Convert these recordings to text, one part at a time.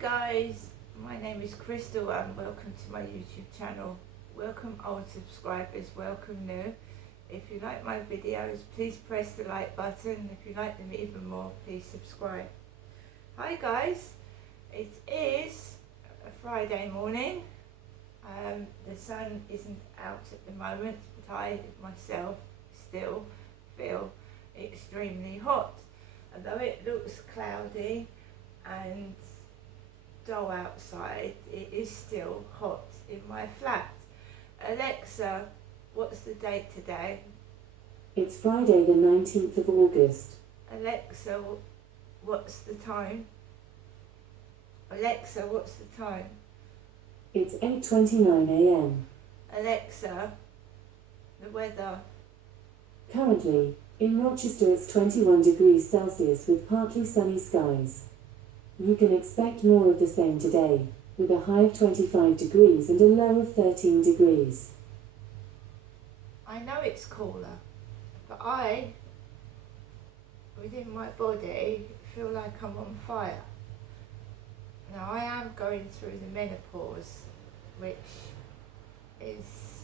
guys, my name is Crystal and welcome to my YouTube channel. Welcome old subscribers, welcome new. If you like my videos, please press the like button. If you like them even more, please subscribe. Hi guys, it is a Friday morning. The sun isn't out at the moment, but I myself still feel extremely hot. Although it looks cloudy and dull outside, it is still hot in my flat. Alexa, what's the date today? It's Friday the 19th of August. Alexa, what's the time? Alexa, what's the time? It's 8:29 a.m. Alexa, the weather. Currently, in Rochester it's 21 degrees Celsius with partly sunny skies. You can expect more of the same today, with a high of 25 degrees and a low of 13 degrees. I know it's cooler, but I, within my body, feel like I'm on fire. Now I am going through the menopause, which is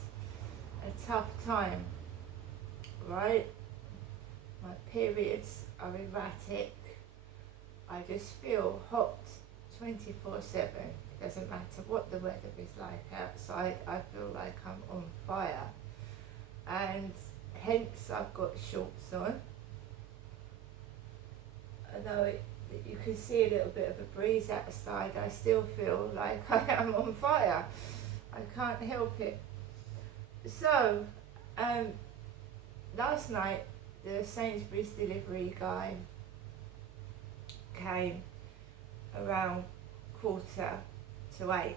a tough time, right? My periods are erratic. I just feel hot 24/7. It doesn't matter what the weather is like outside, I feel like I'm on fire. And hence I've got shorts on. Although you can see a little bit of a breeze outside, I still feel like I am on fire. I can't help it. So, last night the Sainsbury's delivery guy came around 7:45.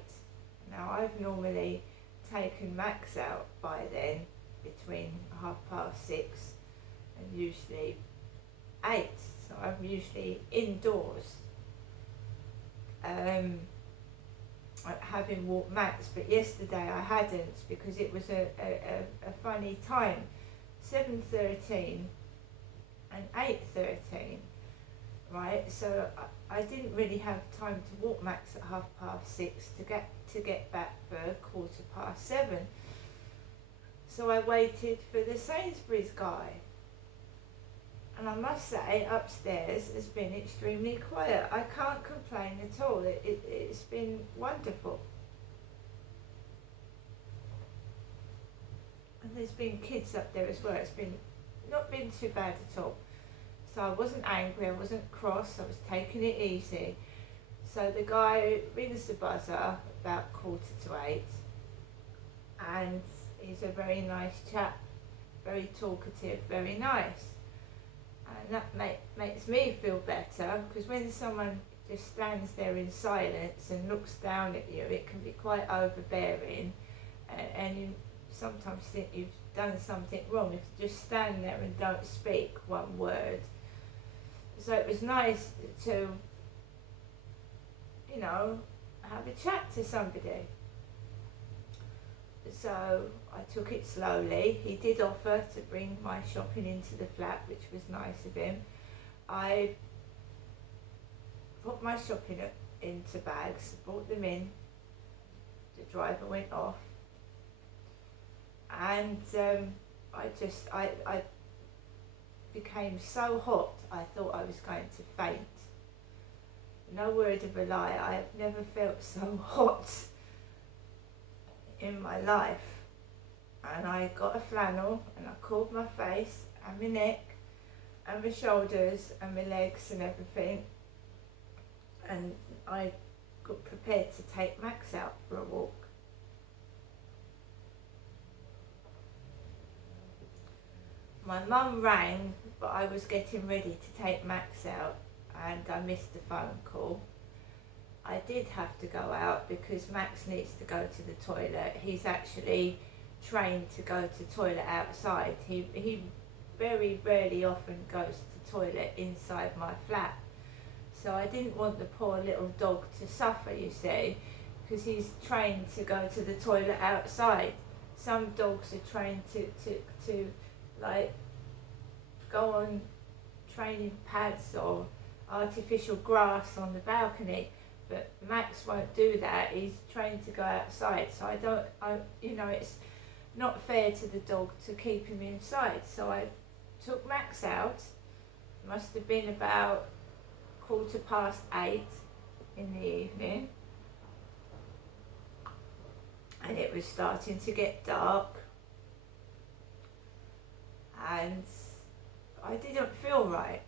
Now I've normally taken Max out by then, between 6:30 and usually 8, so I'm usually indoors having walked Max, but yesterday I hadn't because it was a funny time, 7:13 and 8:13. Right, so I didn't really have time to walk Max at 6:30 to get back for 7:15. So I waited for the Sainsbury's guy, and I must say upstairs has been extremely quiet. I can't complain at all. It's been wonderful, and there's been kids up there as well. It's not been too bad at all. So I wasn't angry, I wasn't cross, I was taking it easy. So the guy rings the buzzer about 7:45, and he's a very nice chap, very talkative, very nice. And that makes me feel better, because when someone just stands there in silence and looks down at you, it can be quite overbearing, and you sometimes think you've done something wrong if you just stand there and don't speak one word. So it was nice to, have a chat to somebody. So I took it slowly. He did offer to bring my shopping into the flat, which was nice of him. I put my shopping into bags, brought them in. The driver went off. And I became so hot I thought I was going to faint. No word of a lie, I have never felt so hot in my life. And I got a flannel and I cooled my face and my neck and my shoulders and my legs and everything, and I got prepared to take Max out for a walk. My mum rang, but I was getting ready to take Max out and I missed the phone call. I did have to go out because Max needs to go to the toilet. He's actually trained to go to the toilet outside. He very rarely often goes to the toilet inside my flat. So I didn't want the poor little dog to suffer, you see, because he's trained to go to the toilet outside. Some dogs are trained to like go on training pads or artificial grass on the balcony. but Max won't do that. He's trained to go outside, so it's not fair to the dog to keep him inside. So I took Max out. Must have been about 8:15 in the evening, and it was starting to get dark, and I didn't feel right.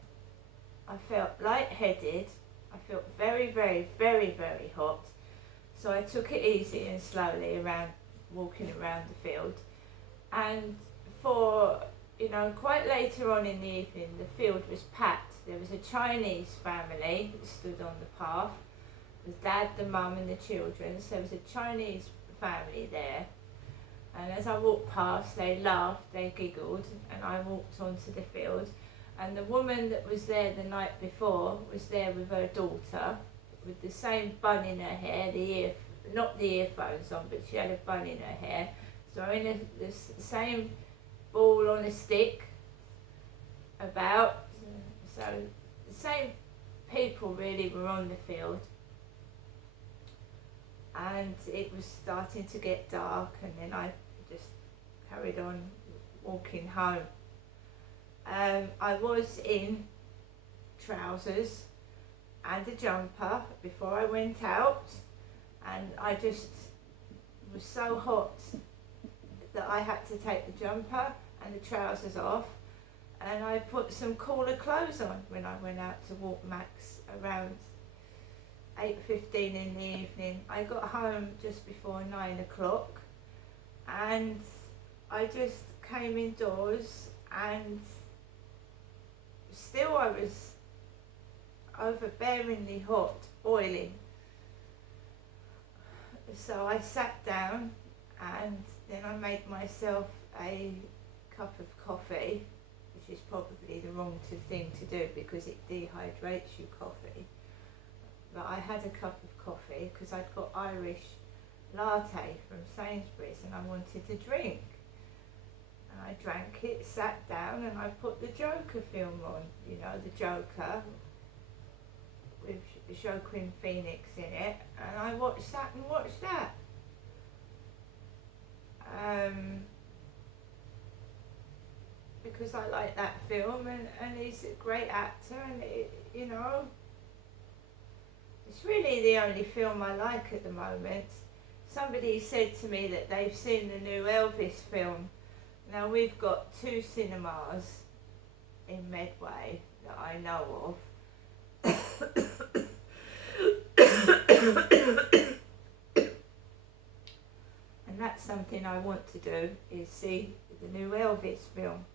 I felt lightheaded. I felt very, very, very, very hot. So I took it easy and slowly walking around the field. And for, quite later on in the evening, the field was packed. There was a Chinese family that stood on the path. The dad, the mum and the children. So there was a Chinese family there. And as I walked past, they laughed, they giggled, and I walked onto the field. And the woman that was there the night before was there with her daughter, with the same bun in her hair, not the earphones on, but she had a bun in her hair. So in the same ball on a stick about. So the same people really were on the field. And it was starting to get dark, and then I just carried on walking home. I was in trousers and a jumper before I went out, and I just was so hot that I had to take the jumper and the trousers off, and I put some cooler clothes on when I went out to walk Max around 8:15 in the evening. I got home just before 9 o'clock, and I just came indoors, and still I was overbearingly hot, boiling. So I sat down, and then I made myself a cup of coffee, which is probably the wrong thing to do because it dehydrates you, coffee. But I had a cup of coffee because I'd got Irish latte from Sainsbury's and I wanted to drink. And I drank it, sat down, and I put the Joker film on, the Joker with Joaquin Phoenix in it, and I watched that. Because I like that film, and he's a great actor, and it's really the only film I like at the moment. Somebody said to me that they've seen the new Elvis film. Now we've got 2 cinemas in Medway that I know of. And that's something I want to do, is see the new Elvis film.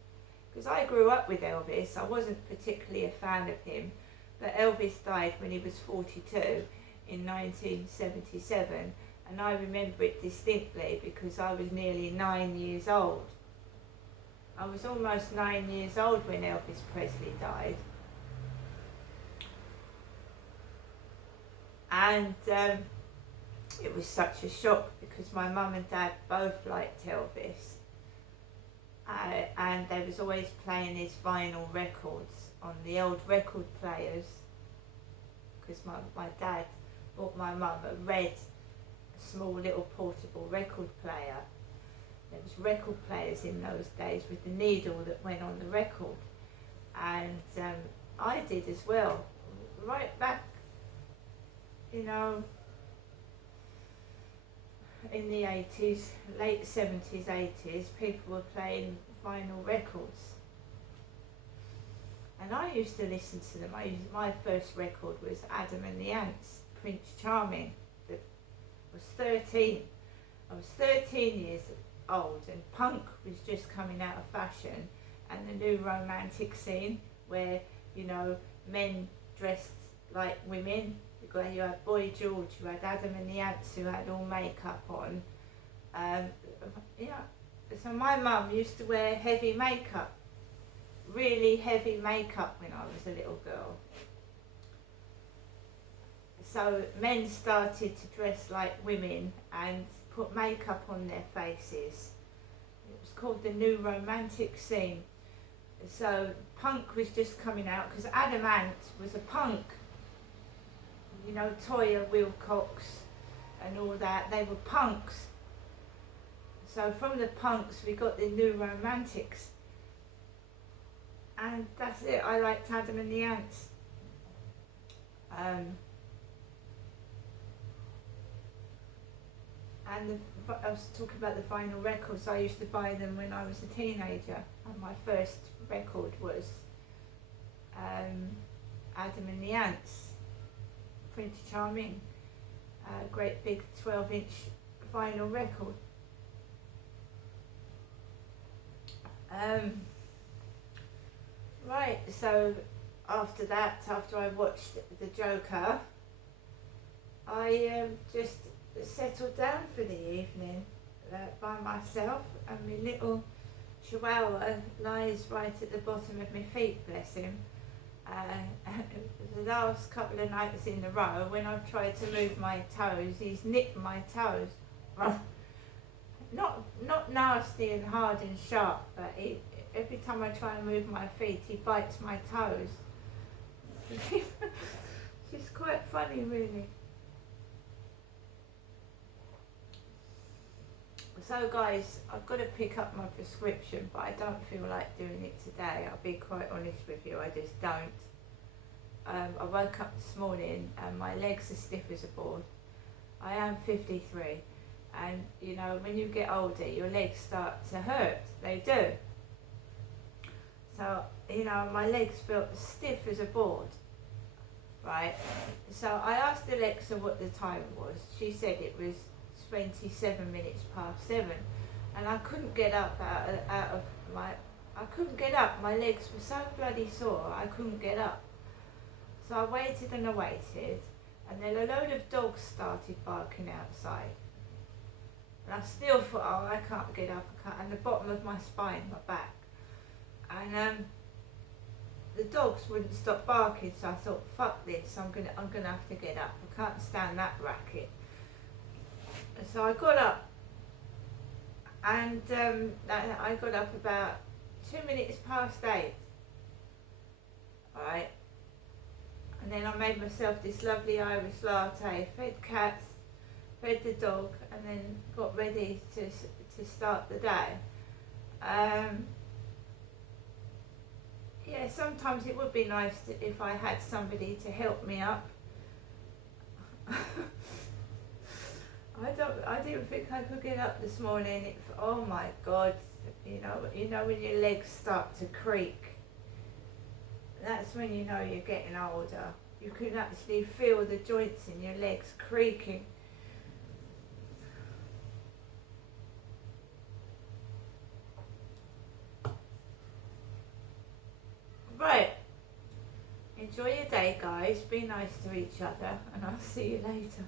Because I grew up with Elvis. I wasn't particularly a fan of him, but Elvis died when he was 42 in 1977, and I remember it distinctly because I was nearly 9 years old. I was almost 9 years old when Elvis Presley died. And it was such a shock because my mum and dad both liked Elvis. And they was always playing his vinyl records on the old record players, because my dad bought my mum a red, small little portable record player. There was record players in those days with the needle that went on the record, and I did as well. Right back, in the 80s, late 70s, 80s, people were playing vinyl records. And I used to listen to them. My first record was Adam and the Ants, Prince Charming. That was 13. I was 13 years old, and punk was just coming out of fashion, and the new romantic scene where, men dressed like women. You had Boy George, you had Adam and the Ants who had all makeup on. So my mum used to wear heavy makeup, really heavy makeup when I was a little girl. So men started to dress like women and put makeup on their faces. It was called the new romantic scene. So punk was just coming out because Adam Ant was a punk. you know, Toya Wilcox and all that. They were punks. So from the punks we got the New Romantics. And that's it. I liked Adam and the Ants. And I was talking about the vinyl records. I used to buy them when I was a teenager, and my first record was Adam and the Ants, Prince Charming, a great big 12-inch vinyl record. Right, so after that, after I watched The Joker, I just settled down for the evening by myself, and my little chihuahua lies right at the bottom of my feet, bless him. The last couple of nights in a row, when I've tried to move my toes, he's nipped my toes. Not nasty and hard and sharp, but every time I try and move my feet, he bites my toes. It's quite funny, really. So guys, I've got to pick up my prescription, but I don't feel like doing it today. I'll be quite honest with you, I just don't. I woke up this morning and my legs are stiff as a board. I am 53, and you know, when you get older, your legs start to hurt. They do. So, you know, my legs felt stiff as a board, right? So I asked Alexa what the time was. She said it was 27 minutes past 7, and I couldn't get up out of my, I couldn't get up. My legs were so bloody sore, I couldn't get up. So I waited and I waited, and then a load of dogs started barking outside. And I still thought, oh, I can't get up, and the bottom of my spine, my back. And the dogs wouldn't stop barking, so I thought, fuck this, I'm gonna have to get up. I can't stand that racket. And so I got up, and I got up about 2 minutes past 8. Alright. And then I made myself this lovely Irish latte, fed cats, fed the dog, and then got ready to start the day. Yeah, sometimes it would be nice if I had somebody to help me up. I didn't think I could get up this morning. Oh my God, you know when your legs start to creak. That's when you know you're getting older. You can actually feel the joints in your legs creaking. Right. Enjoy your day, guys. Be nice to each other, and I'll see you later.